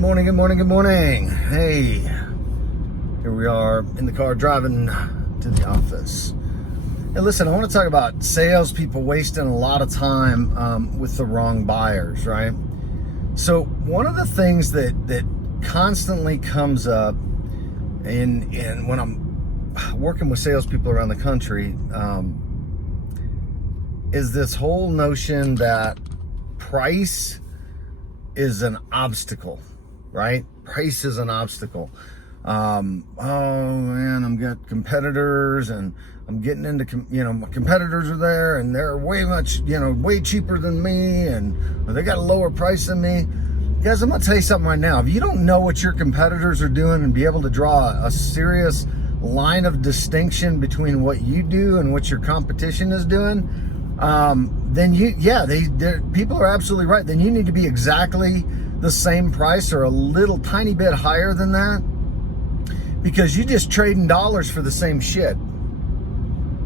Good morning, good morning, good morning. Hey, here we are in the car driving to the office. Hey, listen, I want to talk about salespeople wasting a lot of time with the wrong buyers, right? So one of the things that constantly comes up in when I'm working with salespeople around the country is this whole notion that price is an obstacle, right? Price is an obstacle. Oh man, I'm got competitors and I'm getting into, my competitors are there and they're way cheaper than me and they got a lower price than me. Guys, I'm gonna tell you something right now. If you don't know what your competitors are doing and be able to draw a serious line of distinction between what you do and what your competition is doing, then people are absolutely right. Then you need to be exactly the same price or a little tiny bit higher than that, because you're just trading dollars for the same shit.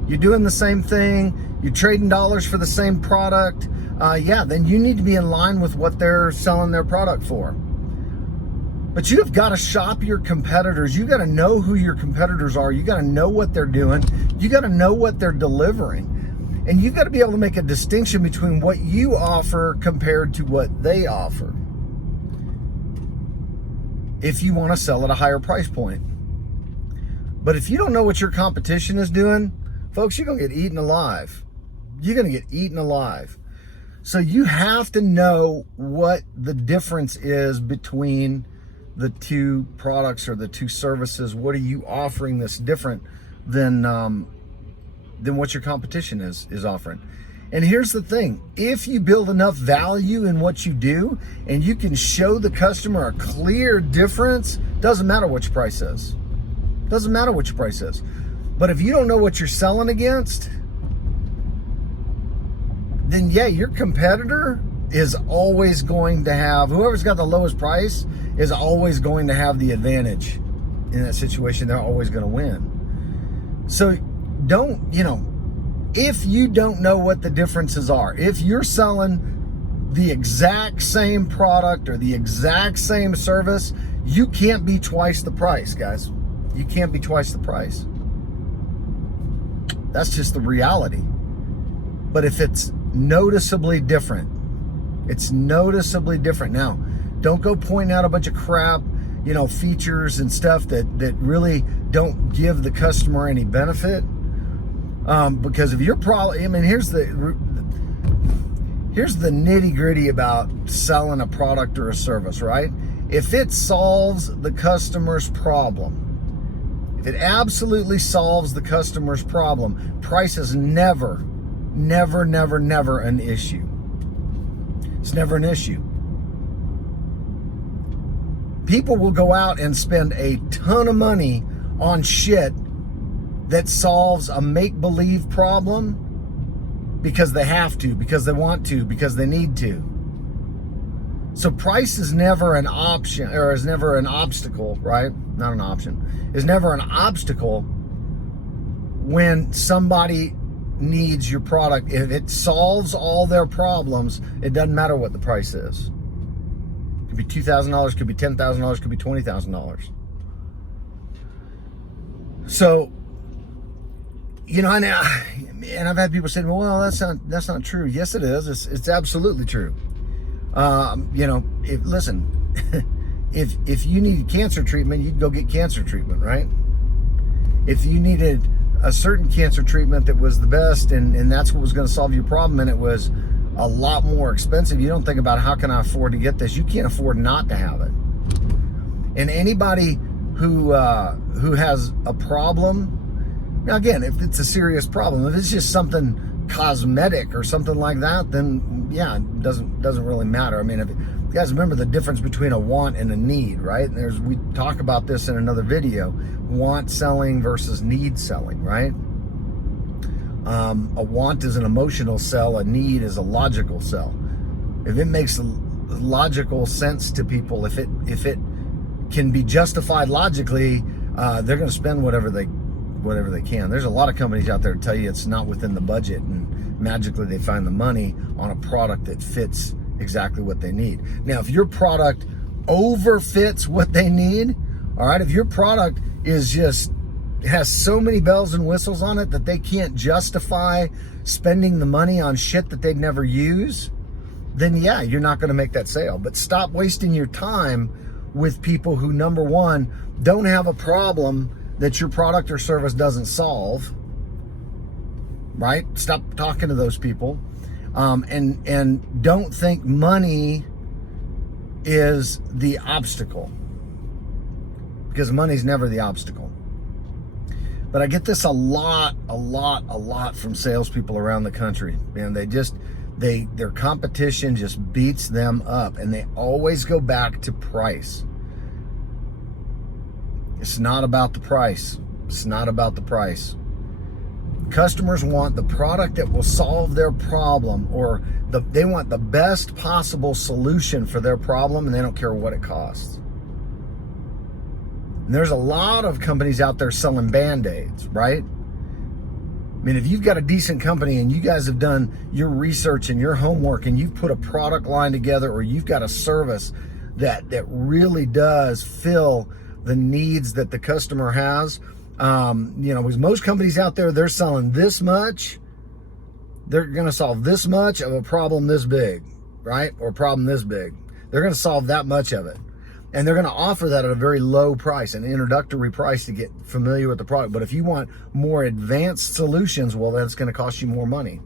You're doing the same thing. You're trading dollars for the same product. Then you need to be in line with what they're selling their product for. But you've got to shop your competitors. You got to know who your competitors are. You got to know what they're doing. You got to know what they're delivering. And you've got to be able to make a distinction between what you offer compared to what they offer, if you want to sell at a higher price point. But if you don't know what your competition is doing, folks, you're going to get eaten alive. You're going to get eaten alive. So you have to know what the difference is between the two products or the two services. What are you offering that's different than what your competition is offering? And here's the thing: if you build enough value in what you do and you can show the customer a clear difference, doesn't matter what your price is. Doesn't matter what your price is. But if you don't know what you're selling against, then your competitor is always going to have, whoever's got the lowest price is always going to have the advantage in that situation. They're always going to win. So if you don't know what the differences are, if you're selling the exact same product or the exact same service, you can't be twice the price, guys. You can't be twice the price. That's just the reality. But if it's noticeably different, it's noticeably different. Now, don't go pointing out a bunch of crap, features and stuff that really don't give the customer any benefit. Because if your problem, here's the nitty gritty about selling a product or a service, right? If it solves the customer's problem, if it absolutely solves the customer's problem, price is never an issue. It's never an issue. People will go out and spend a ton of money on shit that solves a make-believe problem because they have to, because they want to, because they need to. So price is never an option, or is never an obstacle, right? Not an option. Is never an obstacle when somebody needs your product. If it solves all their problems, it doesn't matter what the price is. It could be $2,000, could be $10,000, could be $20,000. So, and I've had people say, well, that's not true. Yes, it is. It's absolutely true. If you needed cancer treatment, you'd go get cancer treatment, right? If you needed a certain cancer treatment that was the best and that's what was going to solve your problem, and it was a lot more expensive, you don't think about, how can I afford to get this? You can't afford not to have it. And anybody who has a problem, now again, if it's a serious problem, if it's just something cosmetic or something like that, then it doesn't really matter. If you guys remember the difference between a want and a need, right? And we talk about this in another video: want selling versus need selling, right? A want is an emotional sell, a need is a logical sell. If it makes logical sense to people, if it can be justified logically, they're going to spend whatever they can. There's a lot of companies out there that tell you it's not within the budget, and magically they find the money on a product that fits exactly what they need. Now, if your product overfits what they need, all right, if your product is just has so many bells and whistles on it that they can't justify spending the money on shit that they'd never use, then yeah, you're not going to make that sale. But stop wasting your time with people who, number one, don't have a problem that your product or service doesn't solve, right? Stop talking to those people. And don't think money is the obstacle, because money's never the obstacle. But I get this a lot from salespeople around the country. And their competition just beats them up, and they always go back to price. It's not about the price. It's not about the price. Customers want the product that will solve their problem, or they want the best possible solution for their problem, and they don't care what it costs. And there's a lot of companies out there selling Band-Aids, right? I mean, if you've got a decent company and you guys have done your research and your homework and you've put a product line together, or you've got a service that really does fill the needs that the customer has, because most companies out there, they're selling this much, they're going to solve this much of a problem this big, right? Or a problem this big. They're going to solve that much of it. And they're going to offer that at a very low price, an introductory price to get familiar with the product. But if you want more advanced solutions, well, that's going to cost you more money.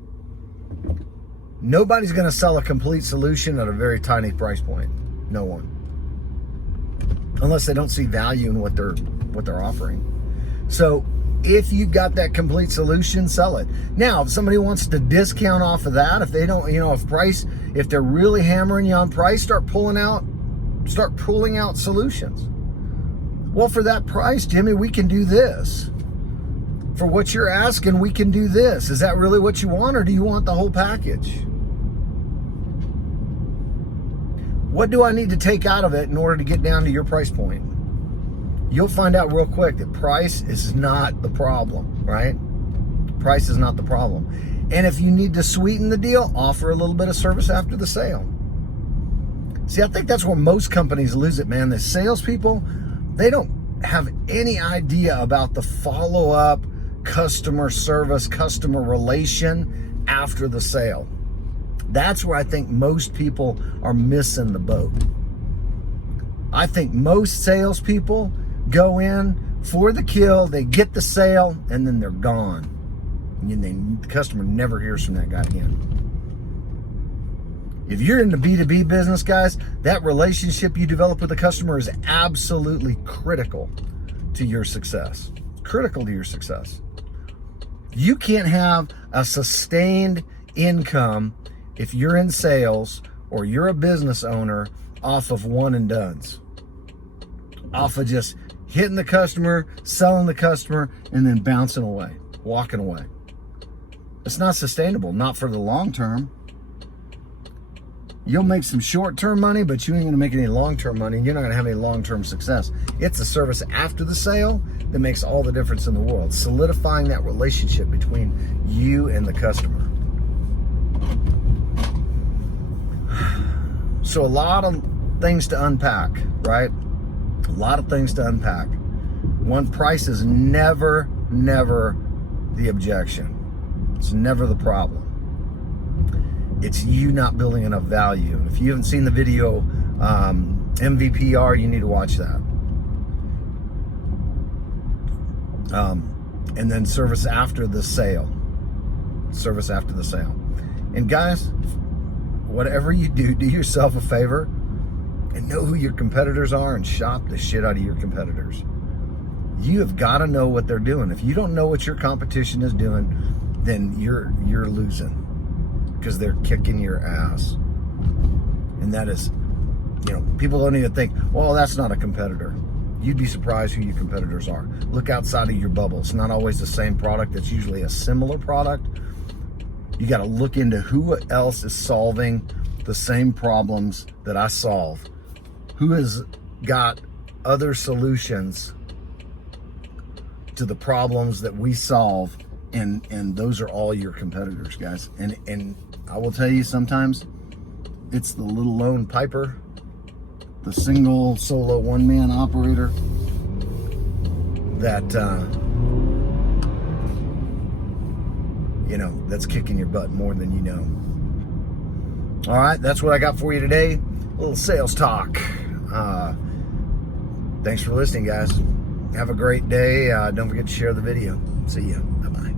Nobody's going to sell a complete solution at a very tiny price point. No one. Unless they don't see value in what they're offering. So if you've got that complete solution, sell it. Now, if somebody wants to discount off of that, if they don't, if they're really hammering you on price, start pulling out solutions. Well, for that price, Jimmy, we can do this. For what you're asking, we can do this. Is that really what you want, or do you want the whole package? What do I need to take out of it in order to get down to your price point? You'll find out real quick that price is not the problem, right? Price is not the problem. And if you need to sweeten the deal, offer a little bit of service after the sale. See, I think that's where most companies lose it, man. The salespeople, they don't have any idea about the follow-up customer service, customer relation after the sale. That's where I think most people are missing the boat. I think most salespeople go in for the kill, they get the sale, and then they're gone. And the customer never hears from that guy again. If you're in the B2B business, guys, that relationship you develop with the customer is absolutely critical to your success. Critical to your success. You can't have a sustained income if you're in sales or you're a business owner off of one and dones. Off of just hitting the customer, selling the customer, and then bouncing away, walking away. It's not sustainable, not for the long term. You'll make some short-term money, but you ain't gonna make any long-term money, and you're not gonna have any long-term success. It's the service after the sale that makes all the difference in the world, solidifying that relationship between you and the customer. So a lot of things to unpack, right? A lot of things to unpack. One, price is never the objection. It's never the problem. It's you not building enough value. And if you haven't seen the video MVPR, you need to watch that. And then service after the sale. Service after the sale. And guys, whatever you do, do yourself a favor and know who your competitors are and shop the shit out of your competitors. You have got to know what they're doing. If you don't know what your competition is doing, then you're losing, because they're kicking your ass. And that is, people don't even think, well, that's not a competitor. You'd be surprised who your competitors are. Look outside of your bubble. It's not always the same product. It's usually a similar product. You got to look into who else is solving the same problems that I solve. Who has got other solutions to the problems that we solve, and those are all your competitors, guys. And I will tell you, sometimes it's the little lone piper, the single solo one-man operator that you know, that's kicking your butt more than you know. All right, that's what I got for you today. A little sales talk. Thanks for listening, guys. Have a great day. Don't forget to share the video. See ya. Bye-bye.